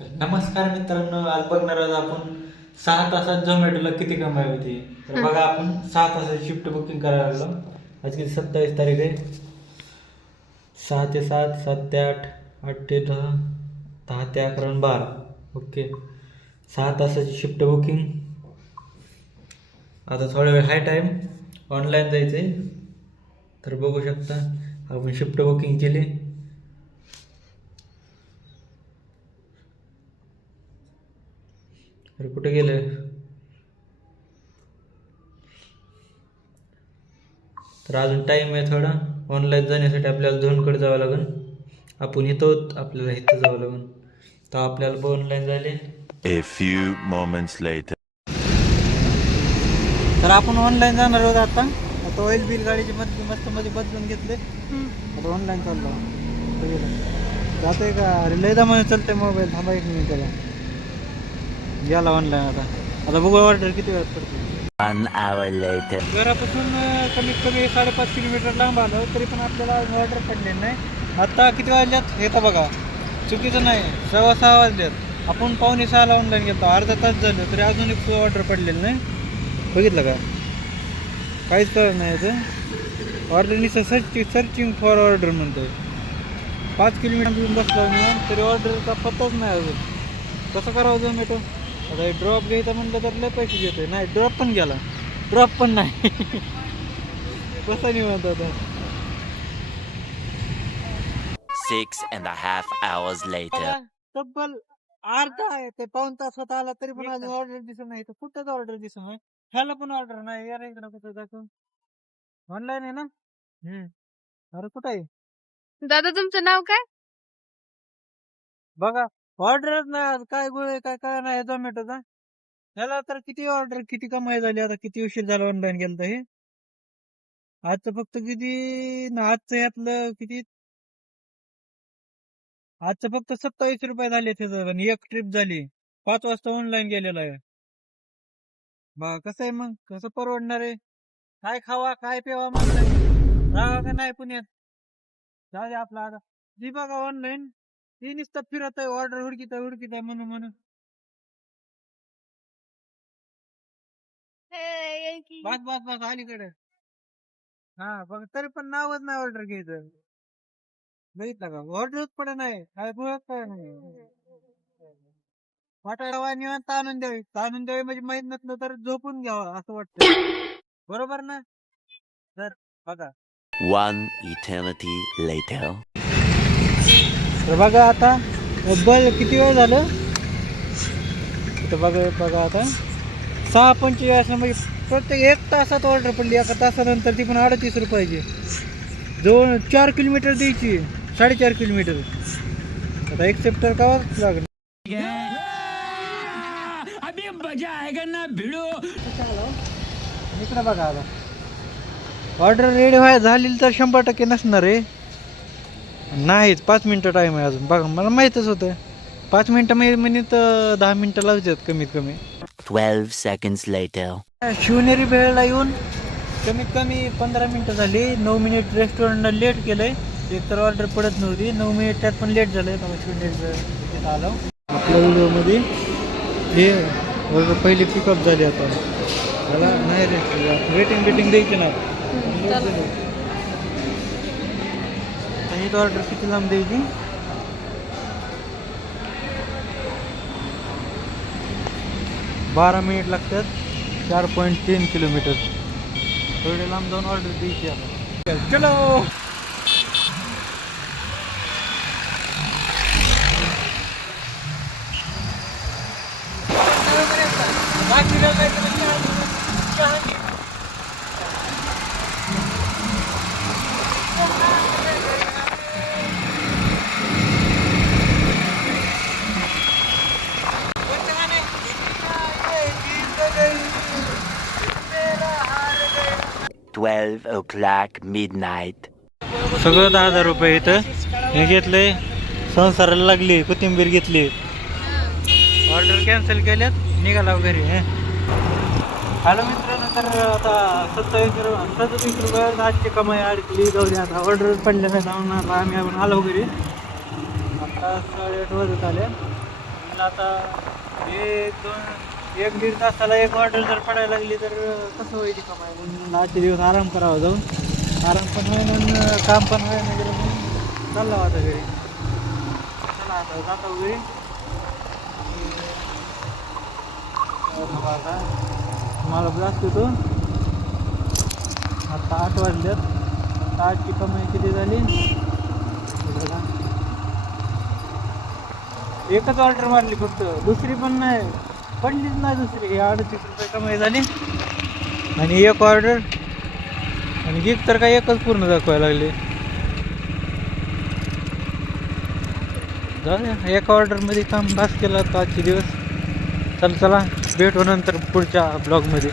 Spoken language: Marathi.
नमस्कार मित्रांनो, आज बघणार आहोत आपण 6 तासात झोमॅटोला किती कमाई होती. तर बघा, आपण 6 तासाची शिफ्ट बुकिंग करायला लागलो. आज किती 27 तारीख आहे. 6 ते 7, 7 ते 8, 8 ते 10, 10 ते 11 आणि 12. ओके, 6 तासाची शिफ्ट बुकिंग. आता थोडा वेळ हाय टाईम, ऑनलाईन जायचं आहे. तर बघू शकता आपण शिफ्ट बुकिंग केली. तर कुठे गेले, तर अजून टाईम आहे थोडा. ऑनलाईन जाण्यासाठी आपल्याला झोनकडे जावं लागेल. आपण इथं आपल्याला इथं जावं लागेल. तर आपल्याला ऑनलाईन झाले. A few moments later. तर आपण ऑनलाईन जाणार आहोत आता. आता ऑइल बिल गाडीची मस्त मध्ये बदलून घेतले. आता ऑनलाईन चाललो जातोय का. अरे लय दमाने चालतंय मोबाईल. थांबा 1 मिनिट त्याला. गेला ऑनलाईन. आता बघू ऑर्डर किती वेळात पडते. 1 hour later. घरापासून कमीत कमी 5.5 किलोमीटर लांब आलो तरी पण आपल्याला ऑर्डर पडले नाही. आता किती वाजल्यात हे तर बघा, चुकीचं नाही, 6:15 वाजल्यात. आपण 5:45ला ऑनलाईन घेतो, अर्धा तास झालं तरी अजून एक ऑर्डर पडलेलं नाही. बघितलं का, काहीच कळत नाही याचं. ऑर्डर नुसतं सर्चिंग फॉर ऑर्डर म्हणतोय. 5 किलोमीटर बसलो मी तरी ऑर्डरचा पत्ताच नाही अजून. कसं करावं झोमॅटो. आता हे ड्रॉप घ्यायचं म्हणलं तर लय पैसे घेतोय. नाही, ड्रॉप पण गेला, ड्रॉप पण नाही. कसं निवांत आता. 6.5 hours later. तब्बल अर्धा आहे ते, पाऊण तास होता आला तरी पण अजून ऑर्डर दिसत नाही. तर कुठंच ऑर्डर दिसत नाही. ह्याला पण ऑर्डर नाही. यार इकडं कुठं दाखव. ऑनलाईन आहे ना. अरे कुठं आहे दादा तुमचं नाव काय? बघा, ऑर्डरच नाही आज. काय गोळ आहे काय नाही झोमॅटोचा. ह्याला तर किती ऑर्डर, किती कमाई झाली. आता किती उशीर झाला ऑनलाईन गेलं तर हे. आजचं फक्त किती आजचं यातलं किती, आजचं फक्त 27 रुपये झाले त्याचं. आणि एक ट्रिप झाली 5 वाजता ऑनलाईन गेलेला आहे. बघा कसं आहे मग, कसं परवडणार आहे. काय खावा काय प्यावा म्हणलं, राहा का नाही पुण्यात. जाऊ दे आपला आता. जी बघा ऑनलाईन ती नुसतं फिरत आहे, ऑर्डर हुडकीत आहे म्हणून. बस बस बस अलीकडे. हा बघ, तरी पण नावच नाही ऑर्डर घ्यायचं. बघितलं का, ऑर्डरच पडे नाही. काय मुळात काय नाही. वाटायला निवांत आणून द्यावी म्हणजे माहित नसलं तर झोपून घ्यावं असं वाटतं. बरोबर ना. तर बघा, 1 eternity later. तर बघा आता बल किती वेळ झालं. तर बघा आता 6:45 म्हणजे प्रत्येक 1 तासात ऑर्डर पडली. 1 तासानंतर ती पण 38 रुपयाची. 4 किलोमीटर द्यायची, 4.5 किलोमीटर. आता एक्सेप्टर कावाच लागणार. इकडे बघा आता ऑर्डर रेडी झालेली तर 100% नसणार आहे. नाहीच, 5 मिनटं टाईम आहे अजून. बघा मला माहीतच होतं 5 मिनटं म्हणजे तर 10 मिनटं लावतात कमीत कमी. 12 seconds later. शिवनेरी भेळला येऊन कमीत कमी 15 मिनटं झाली. 9 मिनिट रेस्टॉरंटला लेट केलंय. एक तर ऑर्डर पडत नव्हती. 9 मिनिट त्यात पण लेट झालंय. शिवनेरी भेळ आलो आपल्या व्हिडिओमध्ये. हे ऑर्डर पहिली पिकअप झाली. आता मला नाही रेटिंग द्यायची ना. ही ऑर्डर किती लांब द्यायची. 12 मिनिट लागतात. 4.3 किलोमीटर. थोडे लांब जाऊन ऑर्डर द्यायची आता. चलो. Twelve o'clock midnight. सगळं 10,000 रुपये इथं हे घेतले. संसाराला लागली. कोथिंबीर घेतली. ऑर्डर कॅन्सल केल्यात, निघाला घरी. हॅलो मित्रांनो, तर आता 37 रुपयावर आजची कमाई अडकली. जाऊ दे आता, ऑर्डर पडल्या नाही जाऊन आता आम्ही आलो घरी. आता 8:30 वाजत आले. पण आता एक दीड तासाला एक ऑर्डर जर पडायला लागली तर कसं होईल कमाई. म्हणून आजचे दिवस आराम करावा, जाऊन आराम पण होईना आणि काम पण होईना गेलं म्हणून चालला आता घरी. चला आता जातो घरी. आता मला जास्त होतो. आता 8 वाजल्यात. आता 8ची कमाई किती झाली बघा. एकच ऑर्डर मारली फक्त, दुसरी पण नाही पडलीच नाही दुसरी. 38 रुपये कमाई झाली आणि एक ऑर्डर. आणि गिग तर काय एकच पूर्ण दाखवायला लागले. जाऊ द्या, एका ऑर्डरमध्ये काम पास केलं तर आजचे दिवस. चला भेटू नंतर पुढच्या ब्लॉगमध्ये.